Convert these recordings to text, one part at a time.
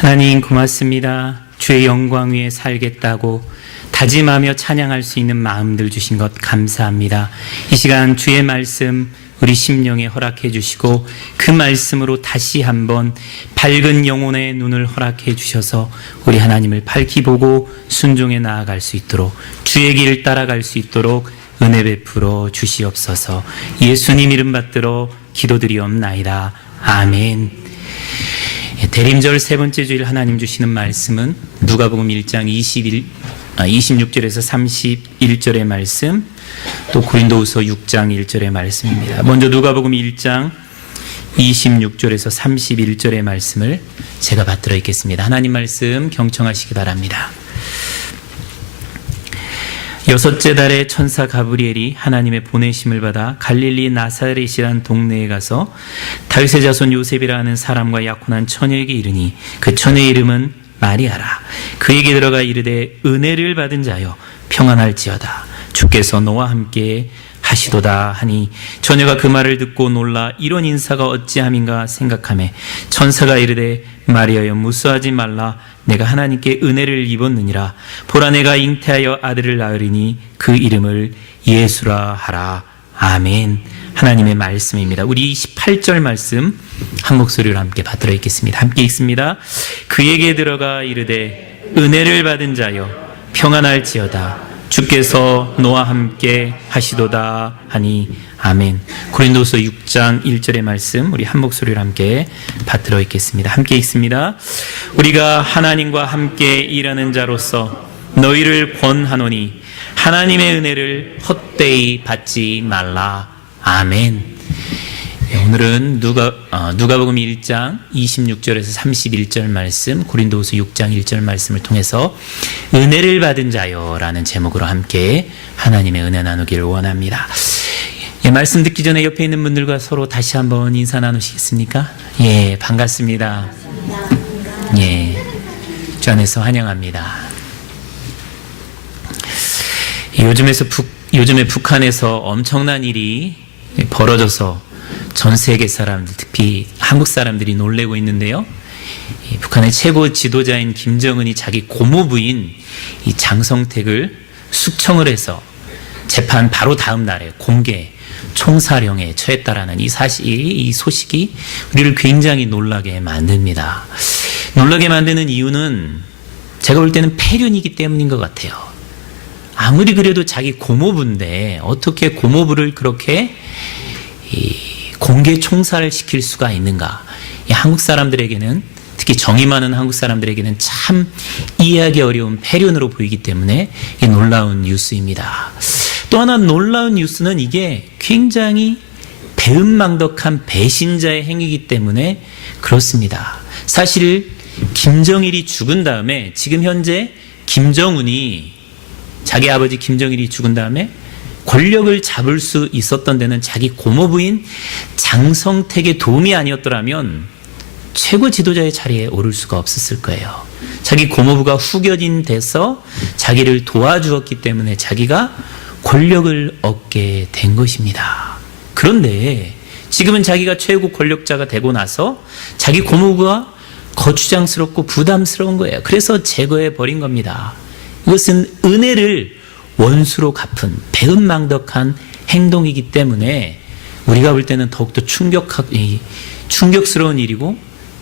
하나님 고맙습니다. 주의 영광 위에 살겠다고 다짐하며 찬양할 수 있는 마음들 주신 것 감사합니다. 이 시간 주의 말씀 우리 심령에 허락해 주시고 그 말씀으로 다시 한번 밝은 영혼의 눈을 허락해 주셔서 우리 하나님을 밝히 보고 순종해 나아갈 수 있도록 주의 길 따라갈 수 있도록 은혜 베풀어 주시옵소서. 예수님 이름 받들어 기도드리옵나이다. 아멘. 대림절 세 번째 주일 하나님 주시는 말씀은 누가복음 1장 26절에서 31절의 말씀, 또 고린도후서 6장 1절의 말씀입니다. 먼저 누가복음 1장 26절에서 31절의 말씀을 제가 받들어 읽겠습니다. 하나님 말씀 경청하시기 바랍니다. 여섯째 달에 천사 가브리엘이 하나님의 보내심을 받아 갈릴리 나사렛이란 동네에 가서 다윗의 자손 요셉이라는 사람과 약혼한 처녀에게 이르니 그 처녀의 이름은 마리아라. 그에게 들어가 이르되 은혜를 받은 자여 평안할지어다. 주께서 너와 함께 하시도다 하니 처녀가 그 말을 듣고 놀라 이런 인사가 어찌함인가 생각하매 천사가 이르되 마리아여 무수하지 말라. 내가 하나님께 은혜를 입었느니라. 보라 내가 잉태하여 아들을 낳으리니 그 이름을 예수라 하라. 아멘. 하나님의 말씀입니다. 우리 18절 말씀 한 목소리로 함께 받들어 읽겠습니다. 함께 읽습니다. 그에게 들어가 이르되 은혜를 받은 자여 평안할지어다. 주께서 너와 함께 하시도다 하니 아멘. 고린도서 6장 1절의 말씀 우리 한 목소리로 함께 받들어 읽겠습니다. 함께 읽습니다. 우리가 하나님과 함께 일하는 자로서 너희를 권하노니 하나님의 은혜를 헛되이 받지 말라. 아멘. 오늘은 누가복음 1장 26절에서 31절 말씀, 고린도후서 6장 1절 말씀을 통해서 은혜를 받은 자여라는 제목으로 함께 하나님의 은혜 나누기를 원합니다. 예, 말씀 듣기 전에 옆에 있는 분들과 서로 다시 한번 인사 나누시겠습니까? 예, 반갑습니다. 예, 주 안에서 환영합니다. 요즘에 북한에서 엄청난 일이 벌어져서 전 세계 사람들, 특히 한국 사람들이 놀래고 있는데요. 북한의 최고 지도자인 김정은이 자기 고모부인 이 장성택을 숙청을 해서 재판 바로 다음 날에 공개 총사령에 처했다라는 이 소식이 우리를 굉장히 놀라게 만듭니다. 놀라게 만드는 이유는 제가 볼 때는 폐륜이기 때문인 것 같아요. 아무리 그래도 자기 고모부인데 어떻게 고모부를 그렇게 공개 총살을 시킬 수가 있는가? 한국 사람들에게는, 특히 정의 많은 한국 사람들에게는 참 이해하기 어려운 폐륜으로 보이기 때문에 놀라운 뉴스입니다. 또 하나 놀라운 뉴스는 이게 굉장히 배은망덕한 배신자의 행위이기 때문에 그렇습니다. 사실 김정일이 죽은 다음에, 지금 현재 김정은이, 자기 아버지 김정일이 죽은 다음에 권력을 잡을 수 있었던 데는 자기 고모부인 장성택의 도움이 아니었더라면 최고 지도자의 자리에 오를 수가 없었을 거예요. 자기 고모부가 후견인 돼서 자기를 도와주었기 때문에 자기가 권력을 얻게 된 것입니다. 그런데 지금은 자기가 최고 권력자가 되고 나서 자기 고모부가 거추장스럽고 부담스러운 거예요. 그래서 제거해 버린 겁니다. 이것은 은혜를 원수로 갚은 배은망덕한 행동이기 때문에 우리가 볼 때는 더욱더 충격스러운 일이고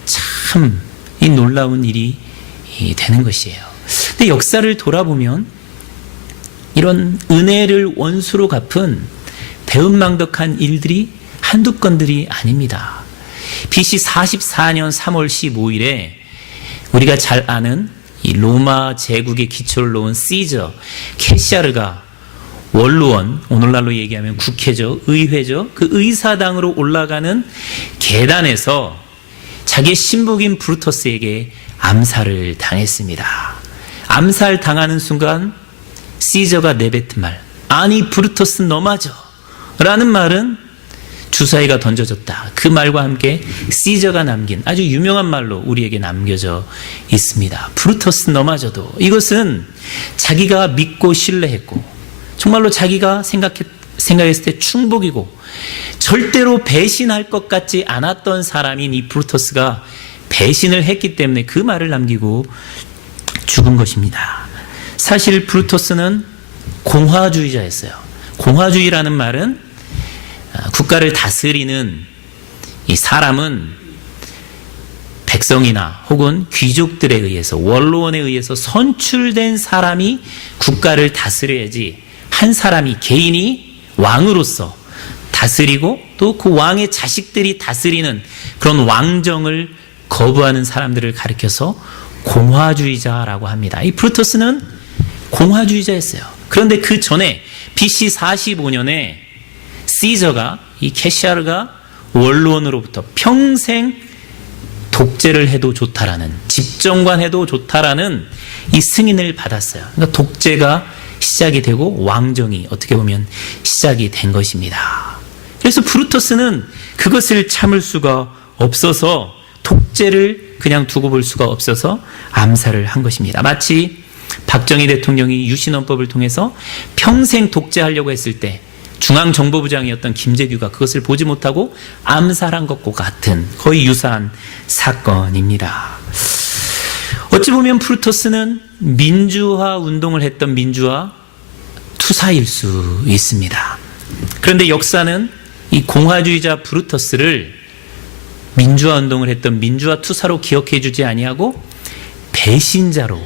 참 이 놀라운 일이 되는 것이에요. 근데 역사를 돌아보면 이런 은혜를 원수로 갚은 배은망덕한 일들이 한두 건들이 아닙니다. BC 44년 3월 15일에 우리가 잘 아는 이 로마 제국의 기초를 놓은 시저 캐시아르가 원로원, 오늘날로 얘기하면 국회죠, 의회죠, 그 의사당으로 올라가는 계단에서 자기의 신복인 브루터스에게 암살을 당했습니다. 암살 당하는 순간 시저가 내뱉은 말, 아니 브루터스 너 맞아 라는 말은 주사위가 던져졌다. 그 말과 함께 시저가 남긴 아주 유명한 말로 우리에게 남겨져 있습니다. 브루터스 너마저도. 이것은 자기가 믿고 신뢰했고 정말로 자기가 생각했을 때 충복이고 절대로 배신할 것 같지 않았던 사람인 이 브루터스가 배신을 했기 때문에 그 말을 남기고 죽은 것입니다. 사실 브루토스는 공화주의자였어요. 공화주의라는 말은 국가를 다스리는 이 사람은 백성이나 혹은 귀족들에 의해서, 원로원에 의해서 선출된 사람이 국가를 다스려야지, 한 사람이, 개인이 왕으로서 다스리고 또 그 왕의 자식들이 다스리는 그런 왕정을 거부하는 사람들을 가리켜서 공화주의자라고 합니다. 이 브루토스는 공화주의자였어요. 그런데 그 전에 BC 45년에 시저가, 이 캐시아르가 원로원으로부터 평생 독재를 해도 좋다라는, 집정관 해도 좋다라는 이 승인을 받았어요. 그러니까 독재가 시작이 되고 왕정이 어떻게 보면 시작이 된 것입니다. 그래서 브루토스는 그것을 참을 수가 없어서, 독재를 그냥 두고 볼 수가 없어서 암살을 한 것입니다. 마치 박정희 대통령이 유신헌법을 통해서 평생 독재하려고 했을 때 중앙정보부장이었던 김재규가 그것을 보지 못하고 암살한 것과 같은 거의 유사한 사건입니다. 어찌 보면 브루토스는 민주화 운동을 했던 민주화 투사일 수 있습니다. 그런데 역사는 이 공화주의자 브루토스를 민주화 운동을 했던 민주화 투사로 기억해 주지 아니하고 배신자로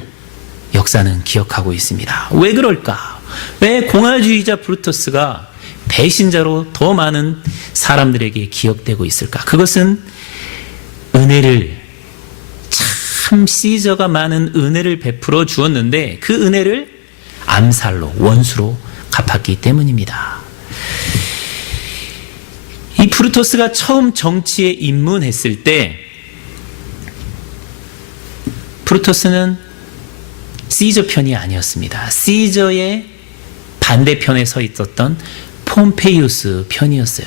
역사는 기억하고 있습니다. 왜 그럴까? 왜 공화주의자 브루토스가 배신자로 더 많은 사람들에게 기억되고 있을까? 그것은 은혜를, 참 시저가 많은 은혜를 베풀어 주었는데 그 은혜를 암살로, 원수로 갚았기 때문입니다. 이 브루토스가 처음 정치에 입문했을 때 브루토스는 시저 편이 아니었습니다. 시저의 반대편에 서 있었던 폼페이우스 편이었어요.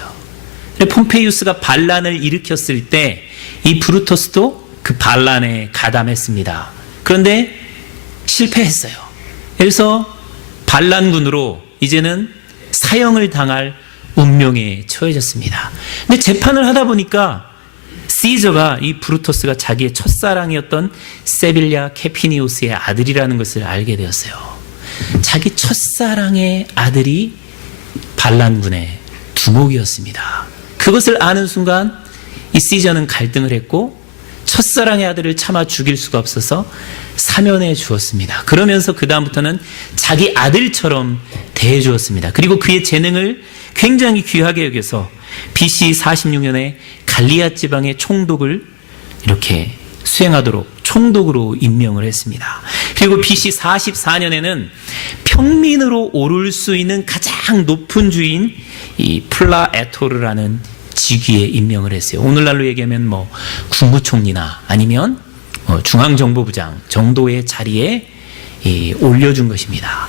폼페이우스가 반란을 일으켰을 때 이 브루토스도 그 반란에 가담했습니다. 그런데 실패했어요. 그래서 반란군으로 이제는 사형을 당할 운명에 처해졌습니다. 근데 재판을 하다 보니까 시저가, 이 브루토스가 자기의 첫사랑이었던 세빌리아 캐피니우스의 아들이라는 것을 알게 되었어요. 자기 첫사랑의 아들이 반란군의 두목이었습니다. 그것을 아는 순간 이 시저는 갈등을 했고 첫사랑의 아들을 차마 죽일 수가 없어서 사면해 주었습니다. 그러면서 그 다음부터는 자기 아들처럼 대해 주었습니다. 그리고 그의 재능을 굉장히 귀하게 여겨서 BC 46년에 갈리아 지방의 총독을 이렇게 수행하도록 총독으로 임명을 했습니다. 그리고 BC 44년에는 평민으로 오를 수 있는 가장 높은 주인 이 플라에토르라는 직위에 임명을 했어요. 오늘날로 얘기하면 뭐 국무총리나 아니면 중앙정보부장 정도의 자리에 올려준 것입니다.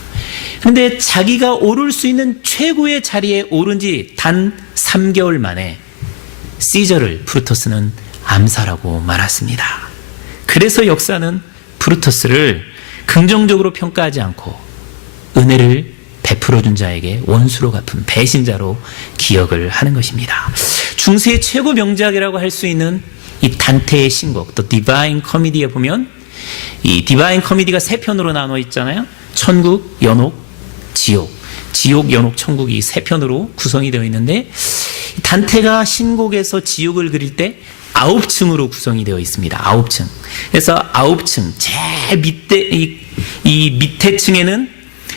그런데 자기가 오를 수 있는 최고의 자리에 오른 지 단 3개월 만에 시저를 브루토스는 암살하고 말았습니다. 그래서 역사는 브루토스를 긍정적으로 평가하지 않고 은혜를 베풀어준 자에게 원수로 갚은 배신자로 기억을 하는 것입니다. 중세의 최고 명작이라고 할 수 있는 이 단테의 신곡, 또 디바인 코미디에 보면 이 디바인 코미디가 3편으로 나눠 있잖아요. 천국, 연옥, 지옥. 지옥, 연옥, 천국이 3편으로 구성이 되어 있는데 단테가 신곡에서 지옥을 그릴 때 9층으로 구성이 되어 있습니다. 9층. 그래서 9층 제일 밑에 이 밑에 층에는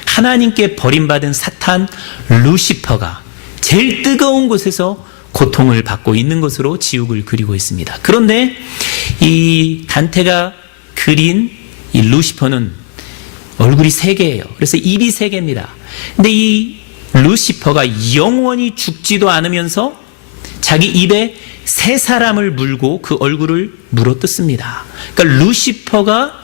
하나님께 버림받은 사탄 루시퍼가 제일 뜨거운 곳에서 고통을 받고 있는 것으로 지옥을 그리고 있습니다. 그런데 이 단테가 그린 이 루시퍼는 얼굴이 3개예요. 그래서 입이 3개입니다. 근데 이 루시퍼가 영원히 죽지도 않으면서 자기 입에 3사람을 물고 그 얼굴을 물어뜯습니다. 그러니까 루시퍼가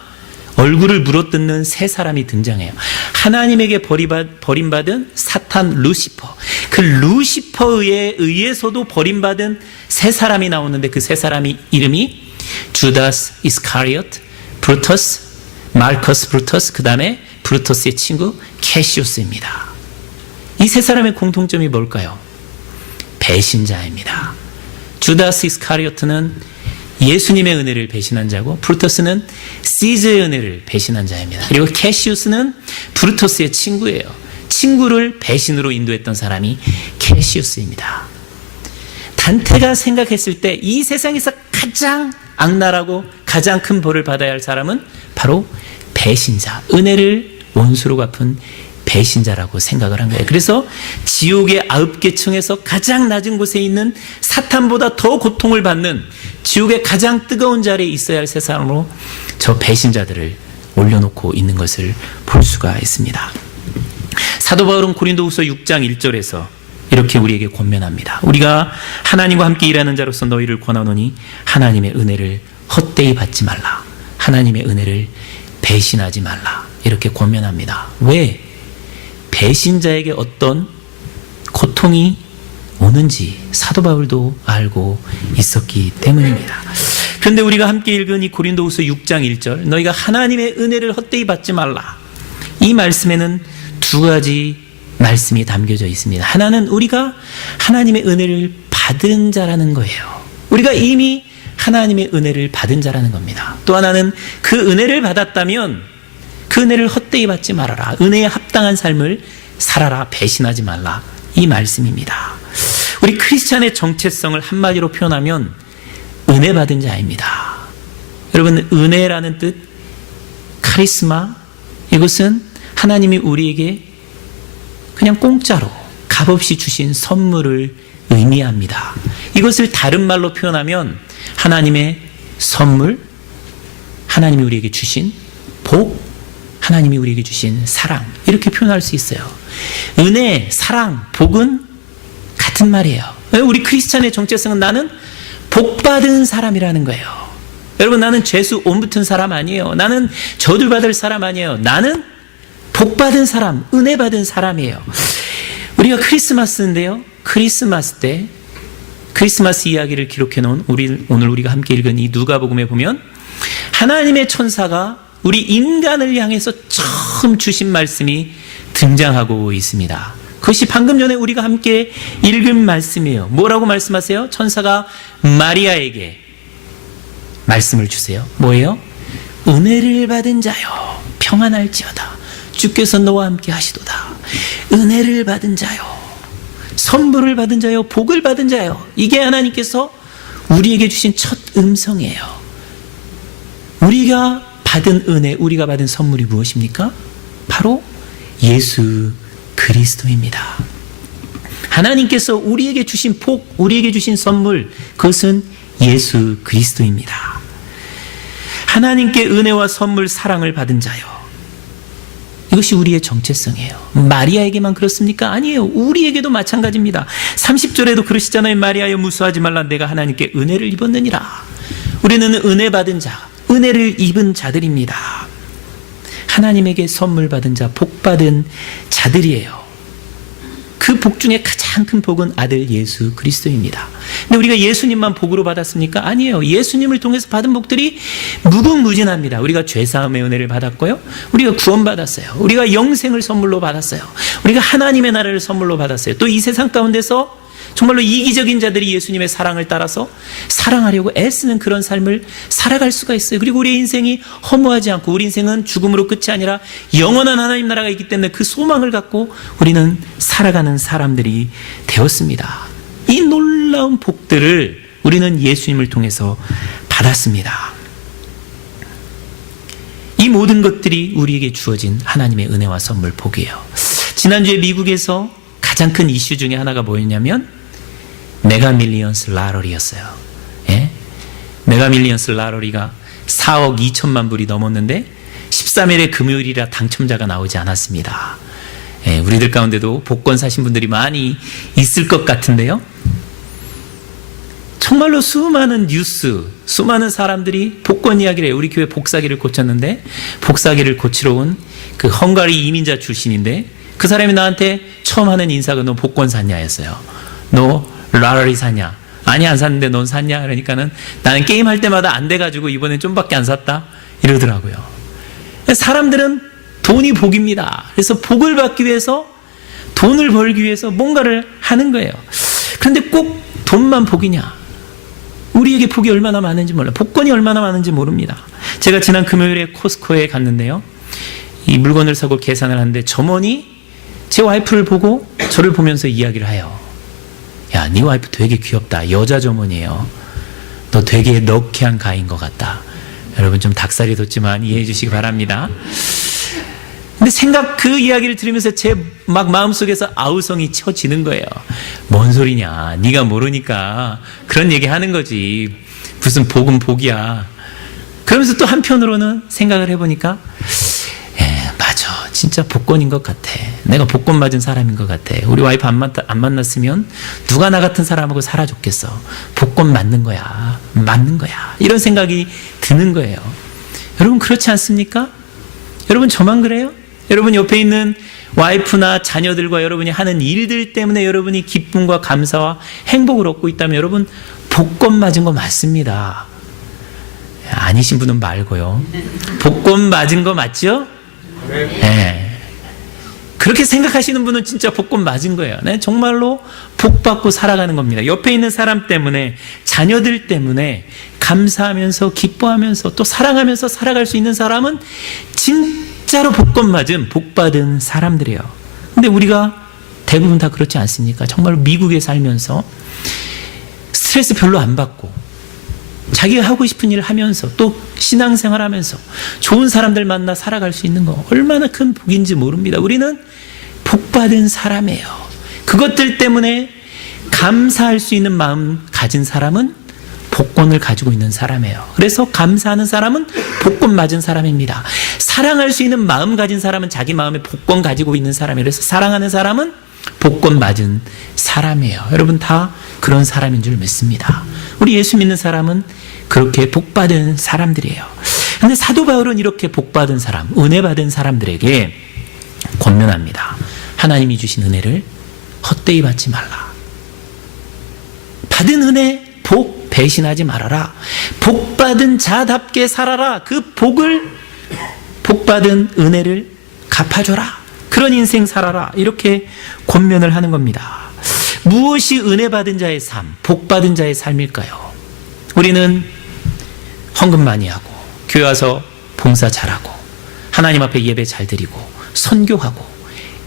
얼굴을 물어뜯는 3사람이 등장해요. 하나님에게 버림받은 사탄 루시퍼. 그 루시퍼에 의해서도 버림받은 3사람이 나오는데 그 3사람이 이름이 주다스 이스카리오트, 브루터스, 마르커스 브루터스, 그 다음에 브루터스의 친구 캐시우스입니다. 이 3사람의 공통점이 뭘까요? 배신자입니다. 주다스 이스카리오트는 예수님의 은혜를 배신한 자고, 브루터스는 시저의 은혜를 배신한 자입니다. 그리고 캐시우스는 브루터스의 친구예요. 친구를 배신으로 인도했던 사람이 캐시우스입니다. 단테가 생각했을 때 이 세상에서 가장 악랄하고 가장 큰 벌을 받아야 할 사람은 바로 배신자, 은혜를 원수로 갚은 배신자라고 생각을 한 거예요. 그래서 지옥의 9개 층에서 가장 낮은 곳에 있는 사탄보다 더 고통을 받는 지옥의 가장 뜨거운 자리에 있어야 할 세상으로 저 배신자들을 올려놓고 있는 것을 볼 수가 있습니다. 사도 바울은 고린도후서 6장 1절에서 이렇게 우리에게 권면합니다. 우리가 하나님과 함께 일하는 자로서 너희를 권하노니 하나님의 은혜를 헛되이 받지 말라. 하나님의 은혜를 배신하지 말라. 이렇게 권면합니다. 왜? 배신자에게 어떤 고통이 오는지 사도 바울도 알고 있었기 때문입니다. 그런데 우리가 함께 읽은 이 고린도후서 6장 1절, 너희가 하나님의 은혜를 헛되이 받지 말라. 이 말씀에는 두 가지 말씀이 담겨져 있습니다. 하나는 우리가 하나님의 은혜를 받은 자라는 거예요. 우리가 이미 하나님의 은혜를 받은 자라는 겁니다. 또 하나는 그 은혜를 받았다면 그 은혜를 헛되이 받지 말아라. 은혜에 합당한 삶을 살아라. 배신하지 말라. 이 말씀입니다. 우리 크리스찬의 정체성을 한마디로 표현하면 은혜 받은 자입니다. 여러분, 은혜라는 뜻, 카리스마, 이것은 하나님이 우리에게 그냥 공짜로 값없이 주신 선물을 의미합니다. 이것을 다른 말로 표현하면 하나님의 선물, 하나님이 우리에게 주신 복, 하나님이 우리에게 주신 사랑, 이렇게 표현할 수 있어요. 은혜, 사랑, 복은 같은 말이에요. 우리 크리스찬의 정체성은 나는 복받은 사람이라는 거예요. 여러분, 나는 죄수 온 붙은 사람 아니에요. 나는 저주 받을 사람 아니에요. 나는 복받은 사람, 은혜 받은 사람이에요. 우리가 크리스마스인데요, 크리스마스 때 크리스마스 이야기를 기록해 놓은 오늘 우리가 함께 읽은 이 누가복음에 보면 하나님의 천사가 우리 인간을 향해서 처음 주신 말씀이 등장하고 있습니다. 그것이 방금 전에 우리가 함께 읽은 말씀이에요. 뭐라고 말씀하세요? 천사가 마리아에게 말씀을 주세요. 뭐예요? 은혜를 받은 자여 평안할지어다. 주께서 너와 함께 하시도다. 은혜를 받은 자요, 선물을 받은 자요, 복을 받은 자요. 이게 하나님께서 우리에게 주신 첫 음성이에요. 우리가 받은 은혜, 우리가 받은 선물이 무엇입니까? 바로 예수 그리스도입니다. 하나님께서 우리에게 주신 복, 우리에게 주신 선물, 그것은 예수 그리스도입니다. 하나님께 은혜와 선물, 사랑을 받은 자요, 이것이 우리의 정체성이에요. 마리아에게만 그렇습니까? 아니에요. 우리에게도 마찬가지입니다. 30절에도 그러시잖아요. 마리아여 무수하지 말라. 내가 하나님께 은혜를 입었느니라. 우리는 은혜 받은 자, 은혜를 입은 자들입니다. 하나님에게 선물 받은 자, 복 받은 자들이에요. 그 복 중에 가장 큰 복은 아들 예수 그리스도입니다. 근데 우리가 예수님만 복으로 받았습니까? 아니에요. 예수님을 통해서 받은 복들이 무궁무진합니다. 우리가 죄사함의 은혜를 받았고요, 우리가 구원받았어요. 우리가 영생을 선물로 받았어요. 우리가 하나님의 나라를 선물로 받았어요. 또 이 세상 가운데서 정말로 이기적인 자들이 예수님의 사랑을 따라서 사랑하려고 애쓰는 그런 삶을 살아갈 수가 있어요. 그리고 우리의 인생이 허무하지 않고, 우리 인생은 죽음으로 끝이 아니라 영원한 하나님 나라가 있기 때문에 그 소망을 갖고 우리는 살아가는 사람들이 되었습니다. 이 놀라운 복들을 우리는 예수님을 통해서 받았습니다. 이 모든 것들이 우리에게 주어진 하나님의 은혜와 선물, 복이에요. 지난주에 미국에서 가장 큰 이슈 중에 하나가 뭐였냐면 메가밀리언스 라러리였어요. 예? 메가밀리언스 라러리가 4억 2천만 불이 넘었는데 13일의 금요일이라 당첨자가 나오지 않았습니다. 예, 우리들 가운데도 복권 사신 분들이 많이 있을 것 같은데요, 정말로 수많은 뉴스, 수많은 사람들이 복권 이야기를 해요. 우리 교회 복사기를 고쳤는데, 복사기를 고치러 온 그 헝가리 이민자 출신인데, 그 사람이 나한테 처음 하는 인사가 너 복권 샀냐 했어요. 너 라러리 샀냐? 아니 안 샀는데 넌 샀냐? 그러니까는 나는 게임할 때마다 안 돼가지고 이번엔 좀밖에 안 샀다 이러더라고요. 사람들은 돈이 복입니다. 그래서 복을 받기 위해서, 돈을 벌기 위해서 뭔가를 하는 거예요. 그런데 꼭 돈만 복이냐? 우리에게 복이 얼마나 많은지 몰라요. 복권이 얼마나 많은지 모릅니다. 제가 지난 금요일에 코스코에 갔는데요. 이 물건을 사고 계산을 하는데 점원이 제 와이프를 보고 저를 보면서 이야기를 해요. 야, 네 와이프 되게 귀엽다. 여자 점원이에요. 너 되게 너키한 가인 것 같다. 여러분 좀 닭살이 돋지만 이해해 주시기 바랍니다. 근데 그 이야기를 들으면서 제 막 마음속에서 아우성이 쳐지는 거예요. 뭔 소리냐. 네가 모르니까 그런 얘기 하는 거지. 무슨 복은 복이야. 그러면서 또 한편으로는 생각을 해보니까 맞아. 진짜 복권인 것 같아. 내가 복권 맞은 사람인 것 같아. 우리 와이프 안 만났으면 누가 나 같은 사람하고 살아줬겠어. 복권 맞는 거야. 맞는 거야. 이런 생각이 드는 거예요. 여러분 그렇지 않습니까? 여러분 저만 그래요? 여러분 옆에 있는 와이프나 자녀들과 여러분이 하는 일들 때문에 여러분이 기쁨과 감사와 행복을 얻고 있다면 여러분 복권 맞은 거 맞습니다. 아니신 분은 말고요. 복권 맞은 거 맞죠? 네. 그렇게 생각하시는 분은 진짜 복권 맞은 거예요. 네, 정말로 복 받고 살아가는 겁니다. 옆에 있는 사람 때문에, 자녀들 때문에 감사하면서 기뻐하면서 또 사랑하면서 살아갈 수 있는 사람은 진짜로 복권 맞은 복 받은 사람들이에요. 근데 우리가 대부분 다 그렇지 않습니까? 정말 미국에 살면서 스트레스 별로 안 받고 자기가 하고 싶은 일을 하면서 또 신앙생활 하면서 좋은 사람들 만나 살아갈 수 있는 거 얼마나 큰 복인지 모릅니다. 우리는 복받은 사람이에요. 그것들 때문에 감사할 수 있는 마음 가진 사람은 복권을 가지고 있는 사람이에요. 그래서 감사하는 사람은 복권 맞은 사람입니다. 사랑할 수 있는 마음 가진 사람은 자기 마음에 복권 가지고 있는 사람이에요. 그래서 사랑하는 사람은 복권 맞은 사람이에요. 여러분 다 그런 사람인 줄 믿습니다. 우리 예수 믿는 사람은 그렇게 복받은 사람들이에요. 그런데 사도 바울은 이렇게 복받은 사람, 은혜 받은 사람들에게 권면합니다. 하나님이 주신 은혜를 헛되이 받지 말라. 받은 은혜, 복 배신하지 말아라. 복받은 자답게 살아라. 그 복받은 은혜를 갚아줘라. 그런 인생 살아라. 이렇게 권면을 하는 겁니다. 무엇이 은혜 받은 자의 삶, 복 받은 자의 삶일까요? 우리는 헌금 많이 하고 교회 와서 봉사 잘하고 하나님 앞에 예배 잘 드리고 선교하고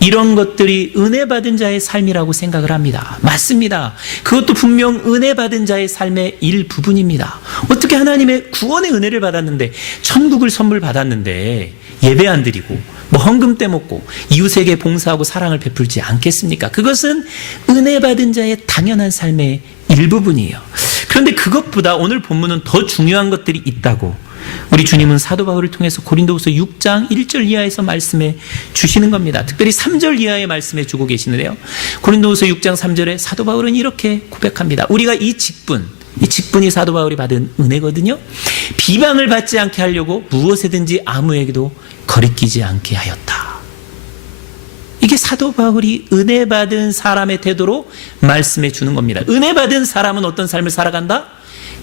이런 것들이 은혜 받은 자의 삶이라고 생각을 합니다. 맞습니다. 그것도 분명 은혜 받은 자의 삶의 일부분입니다. 어떻게 하나님의 구원의 은혜를 받았는데 천국을 선물 받았는데 예배 안 드리고 뭐 헌금 떼먹고 이웃에게 봉사하고 사랑을 베풀지 않겠습니까? 그것은 은혜 받은 자의 당연한 삶의 일부분이에요. 그런데 그것보다 오늘 본문은 더 중요한 것들이 있다고 우리 주님은 사도 바울을 통해서 고린도후서 6장 1절 이하에서 말씀해 주시는 겁니다. 특별히 3절 이하에 말씀해 주고 계시는데요. 고린도후서 6장 3절에 사도 바울은 이렇게 고백합니다. 우리가 이 직분이 사도 바울이 받은 은혜거든요. 비방을 받지 않게 하려고 무엇에든지 아무에게도 거리끼지 않게 하였다. 이게 사도 바울이 은혜 받은 사람의 태도로 말씀해 주는 겁니다. 은혜 받은 사람은 어떤 삶을 살아간다?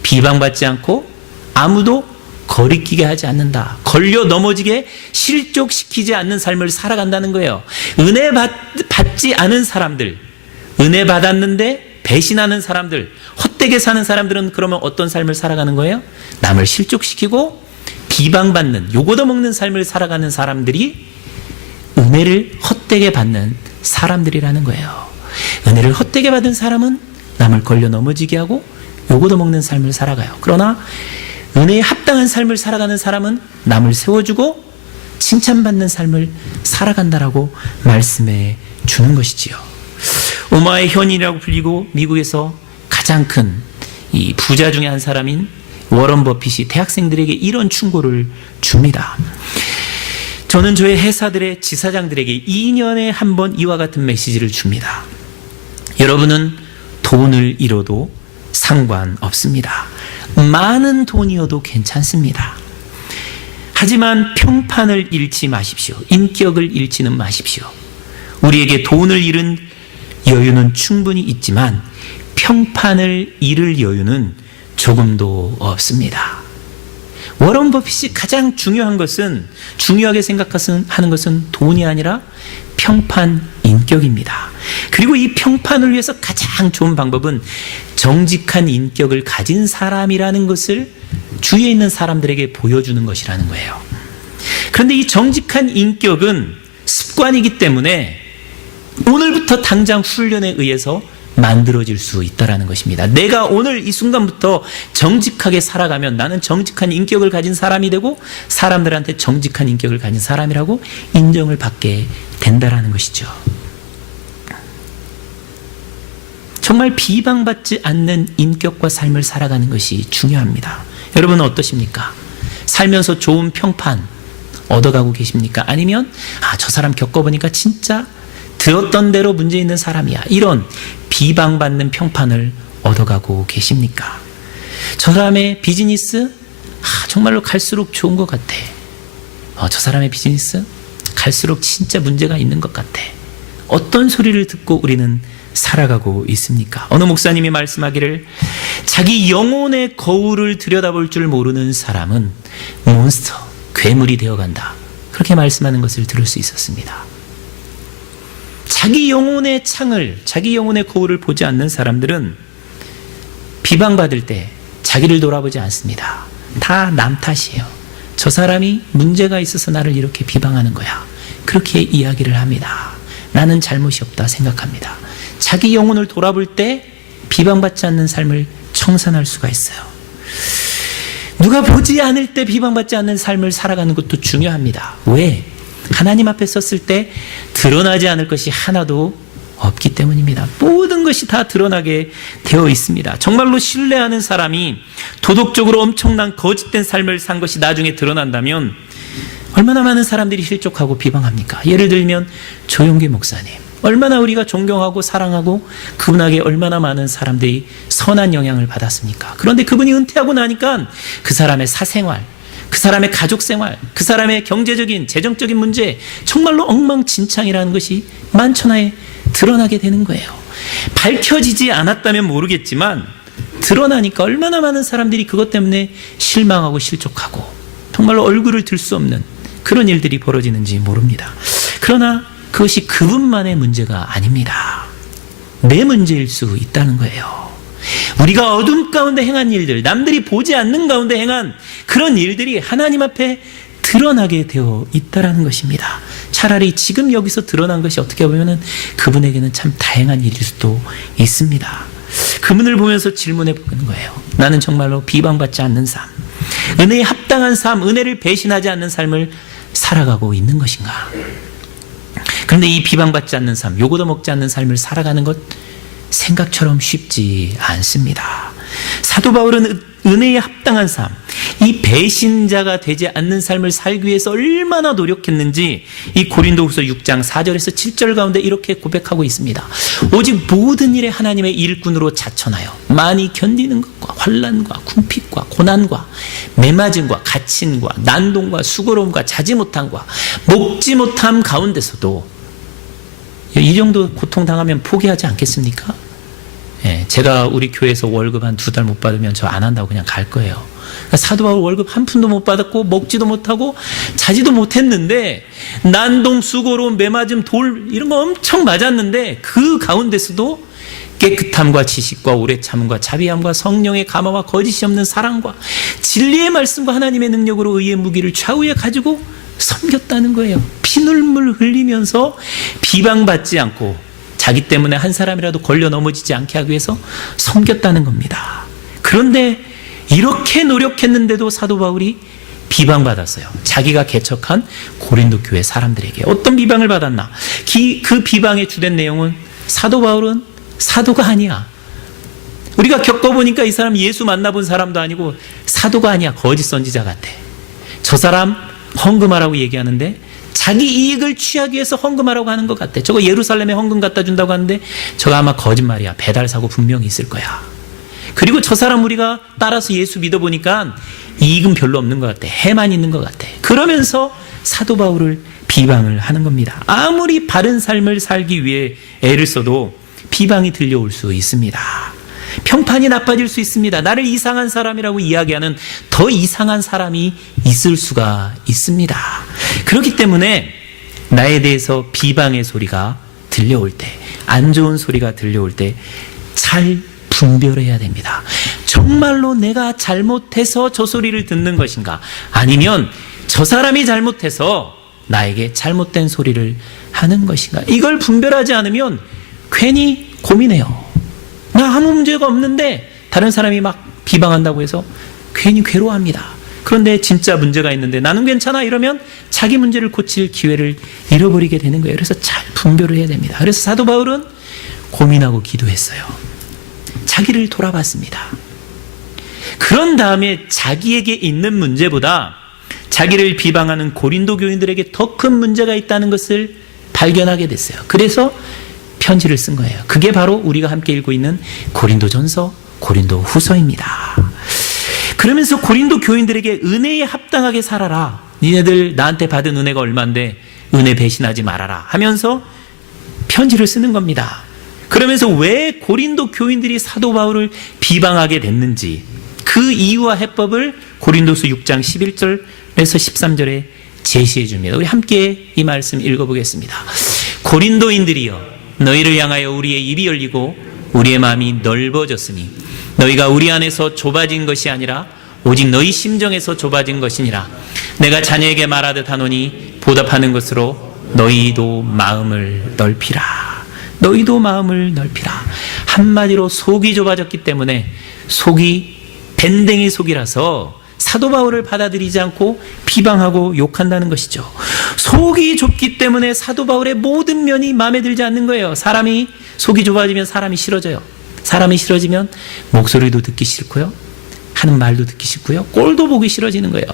비방받지 않고 아무도 거리끼게 하지 않는다. 걸려 넘어지게 실족시키지 않는 삶을 살아간다는 거예요. 은혜 받지 않은 사람들, 은혜 받았는데 배신하는 사람들, 헛되게 사는 사람들은 그러면 어떤 삶을 살아가는 거예요? 남을 실족시키고 비방받는, 요거도 먹는 삶을 살아가는 사람들이 은혜를 헛되게 받는 사람들이라는 거예요. 은혜를 헛되게 받은 사람은 남을 걸려 넘어지게 하고 요거도 먹는 삶을 살아가요. 그러나 은혜에 합당한 삶을 살아가는 사람은 남을 세워주고 칭찬받는 삶을 살아간다라고 말씀해 주는 것이지요. 오마의 현인이라고 불리고 미국에서 가장 큰 이 부자 중에 한 사람인 워런 버핏이 대학생들에게 이런 충고를 줍니다. 저는 저의 회사들의 지사장들에게 2년에 한 번 이와 같은 메시지를 줍니다. 여러분은 돈을 잃어도 상관없습니다. 많은 돈이어도 괜찮습니다. 하지만 평판을 잃지 마십시오. 인격을 잃지는 마십시오. 우리에게 돈을 잃은 여유는 충분히 있지만 평판을 잃을 여유는 조금도 없습니다. 워런 버핏이 가장 중요하게 생각하는 것은 돈이 아니라 평판 인격입니다. 그리고 이 평판을 위해서 가장 좋은 방법은 정직한 인격을 가진 사람이라는 것을 주위에 있는 사람들에게 보여주는 것이라는 거예요. 그런데 이 정직한 인격은 습관이기 때문에 오늘부터 당장 훈련에 의해서 만들어질 수 있다는 것입니다. 내가 오늘 이 순간부터 정직하게 살아가면 나는 정직한 인격을 가진 사람이 되고 사람들한테 정직한 인격을 가진 사람이라고 인정을 받게 된다는 것이죠. 정말 비방받지 않는 인격과 삶을 살아가는 것이 중요합니다. 여러분은 어떠십니까? 살면서 좋은 평판 얻어가고 계십니까? 아니면 저 사람 겪어보니까 진짜 들었던 대로 문제 있는 사람이야, 이런 비방받는 평판을 얻어가고 계십니까? 저 사람의 비즈니스 정말로 갈수록 좋은 것 같아. 저 사람의 비즈니스 갈수록 진짜 문제가 있는 것 같아. 어떤 소리를 듣고 우리는 살아가고 있습니까? 어느 목사님이 말씀하기를 자기 영혼의 거울을 들여다볼 줄 모르는 사람은 몬스터, 괴물이 되어간다, 그렇게 말씀하는 것을 들을 수 있었습니다. 자기 영혼의 창을, 자기 영혼의 거울을 보지 않는 사람들은 비방받을 때 자기를 돌아보지 않습니다. 다 남 탓이에요. 저 사람이 문제가 있어서 나를 이렇게 비방하는 거야, 그렇게 이야기를 합니다. 나는 잘못이 없다 생각합니다. 자기 영혼을 돌아볼 때 비방받지 않는 삶을 청산할 수가 있어요. 누가 보지 않을 때 비방받지 않는 삶을 살아가는 것도 중요합니다. 왜? 하나님 앞에 섰을 때 드러나지 않을 것이 하나도 없기 때문입니다. 모든 것이 다 드러나게 되어 있습니다. 정말로 신뢰하는 사람이 도덕적으로 엄청난 거짓된 삶을 산 것이 나중에 드러난다면 얼마나 많은 사람들이 실족하고 비방합니까? 예를 들면 조용기 목사님, 얼마나 우리가 존경하고 사랑하고 그분에게 얼마나 많은 사람들이 선한 영향을 받았습니까? 그런데 그분이 은퇴하고 나니까 그 사람의 사생활, 그 사람의 가족생활, 그 사람의 경제적인, 재정적인 문제, 정말로 엉망진창이라는 것이 만천하에 드러나게 되는 거예요. 밝혀지지 않았다면 모르겠지만 드러나니까 얼마나 많은 사람들이 그것 때문에 실망하고 실족하고 정말로 얼굴을 들 수 없는 그런 일들이 벌어지는지 모릅니다. 그러나 그것이 그분만의 문제가 아닙니다. 내 문제일 수 있다는 거예요. 우리가 어둠 가운데 행한 일들, 남들이 보지 않는 가운데 행한 그런 일들이 하나님 앞에 드러나게 되어 있다는 것입니다. 차라리 지금 여기서 드러난 것이 어떻게 보면 그분에게는 참 다행한 일일 수도 있습니다. 그분을 보면서 질문해 보는 거예요. 나는 정말로 비방받지 않는 삶, 은혜에 합당한 삶, 은혜를 배신하지 않는 삶을 살아가고 있는 것인가? 그런데 이 비방받지 않는 삶, 요거도 먹지 않는 삶을 살아가는 것 생각처럼 쉽지 않습니다. 사도 바울은 은혜에 합당한 삶, 이 배신자가 되지 않는 삶을 살기 위해서 얼마나 노력했는지 이 고린도후서 6장 4절에서 7절 가운데 이렇게 고백하고 있습니다. 오직 모든 일에 하나님의 일꾼으로 자천하여 많이 견디는 것과 환난과 궁핍과 고난과 매맞음과 갇힘과 난동과 수고로움과 자지 못함과 먹지 못함 가운데서도 이 정도 고통당하면 포기하지 않겠습니까? 제가 우리 교회에서 월급 한 2달 못 받으면 저 안 한다고 그냥 갈 거예요. 사도 바울 월급 한 푼도 못 받았고 먹지도 못하고 자지도 못했는데 난동, 수고로움, 매맞음, 돌 이런 거 엄청 맞았는데 그 가운데서도 깨끗함과 지식과 오래 참음과 자비함과 성령의 감화와 거짓이 없는 사랑과 진리의 말씀과 하나님의 능력으로 의의 무기를 좌우에 가지고 섬겼다는 거예요. 피눈물 흘리면서 비방받지 않고 자기 때문에 한 사람이라도 걸려 넘어지지 않게 하기 위해서 섬겼다는 겁니다. 그런데 이렇게 노력했는데도 사도 바울이 비방받았어요. 자기가 개척한 고린도 교회 사람들에게 어떤 비방을 받았나? 그 비방의 주된 내용은 사도 바울은 사도가 아니야. 우리가 겪어보니까 이 사람 예수 만나본 사람도 아니고 사도가 아니야. 거짓 선지자 같아. 저 사람 헌금하라고 얘기하는데 자기 이익을 취하기 위해서 헌금하라고 하는 것 같아. 저거 예루살렘에 헌금 갖다 준다고 하는데 저거 아마 거짓말이야. 배달 사고 분명히 있을 거야. 그리고 저 사람 우리가 따라서 예수 믿어보니까 이익은 별로 없는 것 같아. 해만 있는 것 같아. 그러면서 사도 바울을 비방을 하는 겁니다. 아무리 바른 삶을 살기 위해 애를 써도 비방이 들려올 수 있습니다. 평판이 나빠질 수 있습니다. 나를 이상한 사람이라고 이야기하는 더 이상한 사람이 있을 수가 있습니다. 그렇기 때문에 나에 대해서 비방의 소리가 들려올 때, 안 좋은 소리가 들려올 때 잘 분별해야 됩니다. 정말로 내가 잘못해서 저 소리를 듣는 것인가, 아니면 저 사람이 잘못해서 나에게 잘못된 소리를 하는 것인가, 이걸 분별하지 않으면 괜히 고민해요. 나 아무 문제가 없는데 다른 사람이 막 비방한다고 해서 괜히 괴로워합니다. 그런데 진짜 문제가 있는데 나는 괜찮아 이러면 자기 문제를 고칠 기회를 잃어버리게 되는 거예요. 그래서 잘 분별을 해야 됩니다. 그래서 사도 바울은 고민하고 기도했어요. 자기를 돌아봤습니다. 그런 다음에 자기에게 있는 문제보다 자기를 비방하는 고린도 교인들에게 더 큰 문제가 있다는 것을 발견하게 됐어요. 그래서 편지를 쓴 거예요. 그게 바로 우리가 함께 읽고 있는 고린도전서, 고린도후서입니다. 그러면서 고린도 교인들에게 은혜에 합당하게 살아라. 니네들 나한테 받은 은혜가 얼만데 은혜 배신하지 말아라 하면서 편지를 쓰는 겁니다. 그러면서 왜 고린도 교인들이 사도 바울을 비방하게 됐는지 그 이유와 해법을 고린도서 6장 11절에서 13절에 제시해 줍니다. 우리 함께 이 말씀 읽어보겠습니다. 고린도인들이여, 너희를 향하여 우리의 입이 열리고 우리의 마음이 넓어졌으니 너희가 우리 안에서 좁아진 것이 아니라 오직 너희 심정에서 좁아진 것이니라. 내가 자녀에게 말하듯 하노니 보답하는 것으로 너희도 마음을 넓히라. 너희도 마음을 넓히라. 한마디로 속이 좁아졌기 때문에, 속이 밴댕이 속이라서 사도 바울을 받아들이지 않고 비방하고 욕한다는 것이죠. 속이 좁기 때문에 사도 바울의 모든 면이 마음에 들지 않는 거예요. 사람이 속이 좁아지면 사람이 싫어져요. 사람이 싫어지면 목소리도 듣기 싫고요, 하는 말도 듣기 싫고요, 꼴도 보기 싫어지는 거예요.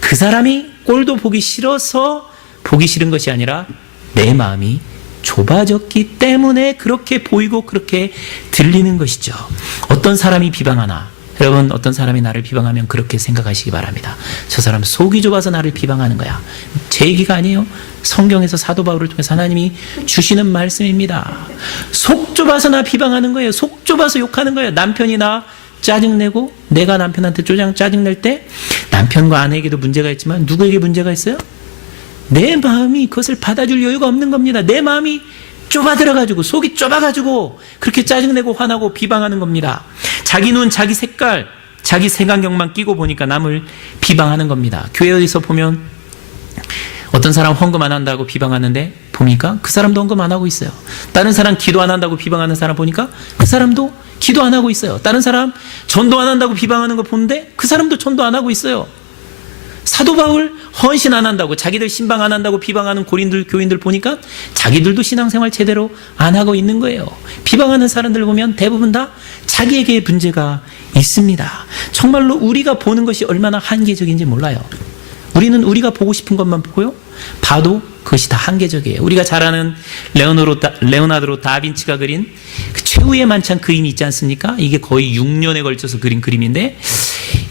그 사람이 꼴도 보기 싫어서 보기 싫은 것이 아니라 내 마음이 좁아졌기 때문에 그렇게 보이고 그렇게 들리는 것이죠. 어떤 사람이 비방하나, 여러분, 어떤 사람이 나를 비방하면 그렇게 생각하시기 바랍니다. 저 사람 속이 좁아서 나를 비방하는 거야. 제 얘기가 아니에요. 성경에서 사도 바울을 통해서 하나님이 주시는 말씀입니다. 속 좁아서 나 비방하는 거예요. 속 좁아서 욕하는 거예요. 남편이 나 짜증내고 내가 남편한테 짜증낼 때 남편과 아내에게도 문제가 있지만 누구에게 문제가 있어요? 내 마음이 그것을 받아줄 여유가 없는 겁니다. 내 마음이 좁아들어가지고, 속이 좁아가지고 그렇게 짜증내고 화나고 비방하는 겁니다. 자기 눈, 자기 색깔, 자기 색안경만 끼고 보니까 남을 비방하는 겁니다. 교회에서 보면 어떤 사람 헌금 안 한다고 비방하는데 보니까 그 사람도 헌금 안 하고 있어요. 다른 사람 기도 안 한다고 비방하는 사람 보니까 그 사람도 기도 안 하고 있어요. 다른 사람 전도 안 한다고 비방하는 거 보는데 그 사람도 전도 안 하고 있어요. 사도 바울 헌신 안 한다고, 자기들 신방 안 한다고 비방하는 고린도 교인들 보니까 자기들도 신앙생활 제대로 안 하고 있는 거예요. 비방하는 사람들 보면 대부분 다 자기에게 문제가 있습니다. 정말로 우리가 보는 것이 얼마나 한계적인지 몰라요. 우리는 우리가 보고 싶은 것만 보고요, 봐도 그것이 다 한계적이에요. 우리가 잘 아는 레오나르도 다빈치가 그린 그 최후의 만찬 그림이 있지 않습니까? 이게 거의 6년에 걸쳐서 그린 그림인데,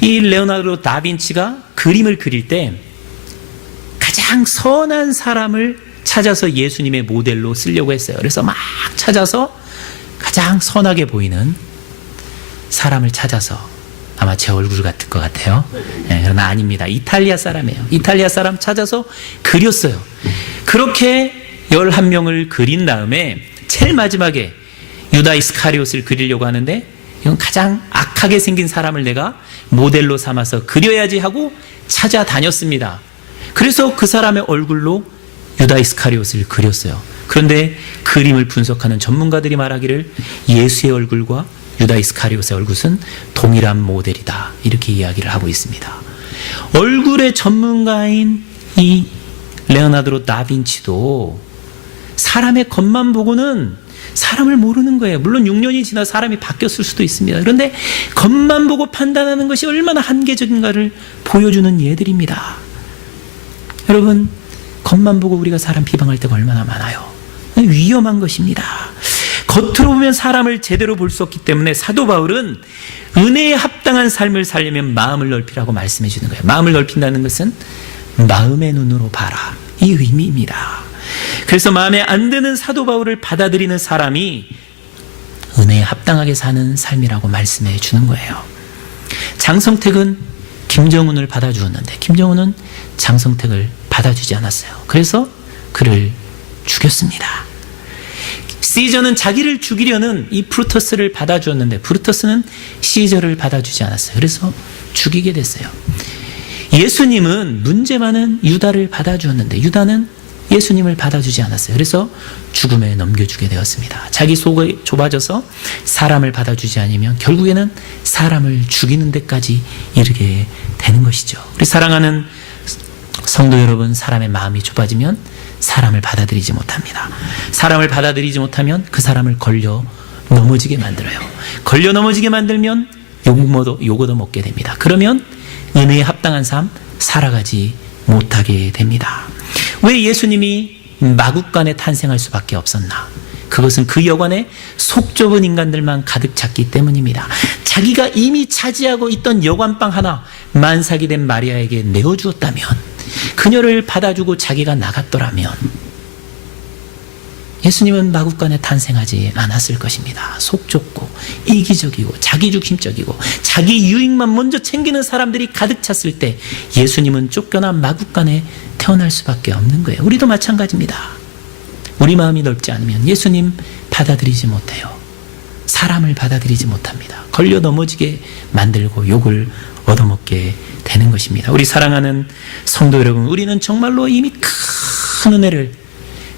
이 레오나르도 다빈치가 그림을 그릴 때 가장 선한 사람을 찾아서 예수님의 모델로 쓰려고 했어요. 그래서 막 찾아서 가장 선하게 보이는 사람을 찾아서, 아마 제 얼굴 같을 것 같아요. 네, 그러나 아닙니다. 이탈리아 사람이에요. 이탈리아 사람 찾아서 그렸어요. 그렇게 11명을 그린 다음에 제일 마지막에 유다 이스카리옷을 그리려고 하는데, 이건 가장 악하게 생긴 사람을 내가 모델로 삼아서 그려야지 하고 찾아다녔습니다. 그래서 그 사람의 얼굴로 유다 이스카리옷을 그렸어요. 그런데 그림을 분석하는 전문가들이 말하기를 예수의 얼굴과 유다 이스카리옷의 얼굴은 동일한 모델이다, 이렇게 이야기를 하고 있습니다. 얼굴의 전문가인 이 레오나르도 다빈치도 사람의 겉만 보고는 사람을 모르는 거예요. 물론 6년이 지나 사람이 바뀌었을 수도 있습니다. 그런데 겉만 보고 판단하는 것이 얼마나 한계적인가를 보여주는 예들입니다. 여러분, 겉만 보고 우리가 사람 비방할 때가 얼마나 많아요. 위험한 것입니다. 겉으로 보면 사람을 제대로 볼 수 없기 때문에 사도 바울은 은혜에 합당한 삶을 살려면 마음을 넓히라고 말씀해 주는 거예요. 마음을 넓힌다는 것은 마음의 눈으로 봐라, 이 의미입니다. 그래서 마음에 안 드는 사도 바울을 받아들이는 사람이 은혜에 합당하게 사는 삶이라고 말씀해 주는 거예요. 장성택은 김정은을 받아주었는데 김정은은 장성택을 받아주지 않았어요. 그래서 그를 죽였습니다. 시저는 자기를 죽이려는 이 브루터스를 받아주었는데 브루터스는 시저를 받아주지 않았어요. 그래서 죽이게 됐어요. 예수님은 문제 많은 유다를 받아주었는데 유다는 예수님을 받아주지 않았어요. 그래서 죽음에 넘겨주게 되었습니다. 자기 속이 좁아져서 사람을 받아주지 않으면 결국에는 사람을 죽이는 데까지 이르게 되는 것이죠. 우리 사랑하는 성도 여러분, 사람의 마음이 좁아지면 사람을 받아들이지 못합니다. 사람을 받아들이지 못하면 그 사람을 걸려 넘어지게 만들어요. 걸려 넘어지게 만들면 욕 얻어먹게 됩니다. 그러면 은혜에 합당한 삶 살아가지 못하게 됩니다. 왜 예수님이 마국간에 탄생할 수밖에 없었나? 그것은 그 여관에 속 좁은 인간들만 가득 찼기 때문입니다. 자기가 이미 차지하고 있던 여관방 하나 만삭이 된 마리아에게 내어주었다면, 그녀를 받아주고 자기가 나갔더라면 예수님은 마국간에 탄생하지 않았을 것입니다. 속 좁고 이기적이고 자기중심적이고 자기 유익만 먼저 챙기는 사람들이 가득 찼을 때 예수님은 쫓겨나 마국간에 태어날 수밖에 없는 거예요. 우리도 마찬가지입니다. 우리 마음이 넓지 않으면 예수님 받아들이지 못해요. 사람을 받아들이지 못합니다. 걸려 넘어지게 만들고 욕을 얻어먹게 되는 것입니다. 우리 사랑하는 성도 여러분, 우리는 정말로 이미 큰 은혜를,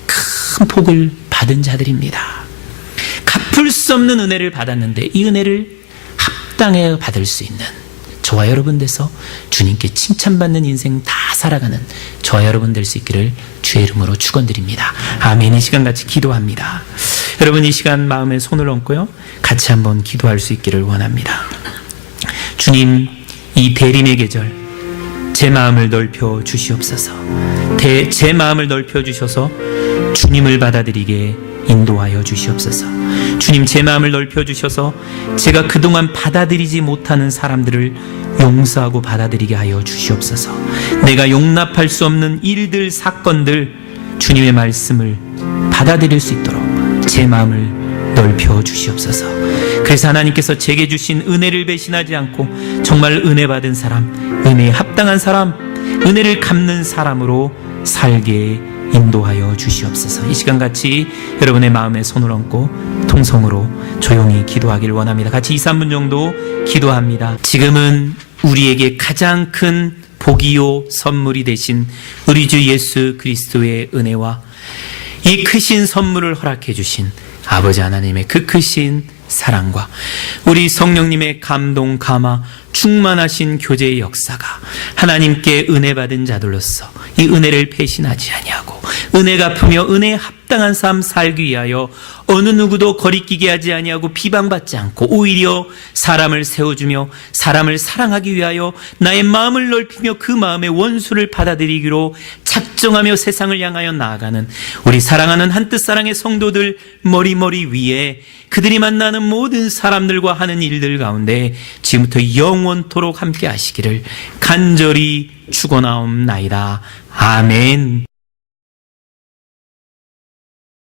큰 복을 받은 자들입니다. 갚을 수 없는 은혜를 받았는데 이 은혜를 합당해 받을 수 있는 저와 여러분 돼서 주님께 칭찬받는 인생 다 살아가는 저와 여러분 될 수 있기를 주의 이름으로 축원드립니다. 아멘. 이 시간 같이 기도합니다. 여러분, 이 시간 마음에 손을 얹고요, 같이 한번 기도할 수 있기를 원합니다. 주님, 이 대림의 계절 제 마음을 넓혀 주시옵소서. 제 마음을 넓혀 주셔서 주님을 받아들이게 인도하여 주시옵소서. 주님, 제 마음을 넓혀 주셔서 제가 그동안 받아들이지 못하는 사람들을 용서하고 받아들이게 하여 주시옵소서. 내가 용납할 수 없는 일들, 사건들, 주님의 말씀을 받아들일 수 있도록 제 마음을 넓혀 주시옵소서. 그래서 하나님께서 제게 주신 은혜를 배신하지 않고 정말 은혜 받은 사람, 은혜에 합당한 사람, 은혜를 갚는 사람으로 살게 인도하여 주시옵소서. 이 시간 같이 여러분의 마음에 손을 얹고 통성으로 조용히 기도하기를 원합니다. 같이 2, 3분 정도 기도합니다. 지금은 우리에게 가장 큰 복이요 선물이 되신 우리 주 예수 그리스도의 은혜와 이 크신 선물을 허락해 주신 아버지 하나님의 그 크신 사랑과 우리 성령님의 감동, 감화, 충만하신 교제의 역사가 하나님께 은혜 받은 자들로서 이 은혜를 배신하지 아니하고 은혜 갚으며 은혜에 합당한 삶 살기 위하여 어느 누구도 거리끼게 하지 아니하고 비방받지 않고 오히려 사람을 세워주며 사람을 사랑하기 위하여 나의 마음을 넓히며 그 마음의 원수를 받아들이기로 작정하며 세상을 향하여 나아가는 우리 사랑하는 한뜻사랑의 성도들 머리 위에 그들이 만나는 모든 사람들과 하는 일들 가운데 지금부터 영원토록 함께 하시기를 간절히 축원하옵나이다. 아멘.